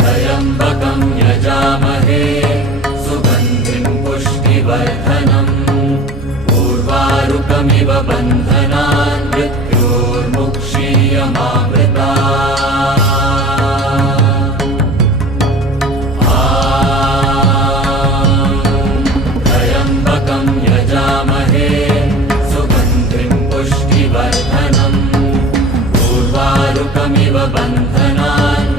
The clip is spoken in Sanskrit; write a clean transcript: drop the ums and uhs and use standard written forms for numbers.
त्र्यम्बकं यजामहे सुगन्धिं पुष्टिवर्धनम् उर्वारुकमिव बन्धनान् मृत्योर्मुक्षीयमामृतात्। त्र्यम्बकं यजामहे सुगन्धिं पुष्टिवर्धनम् उर्वारुकमिव बन्धनान्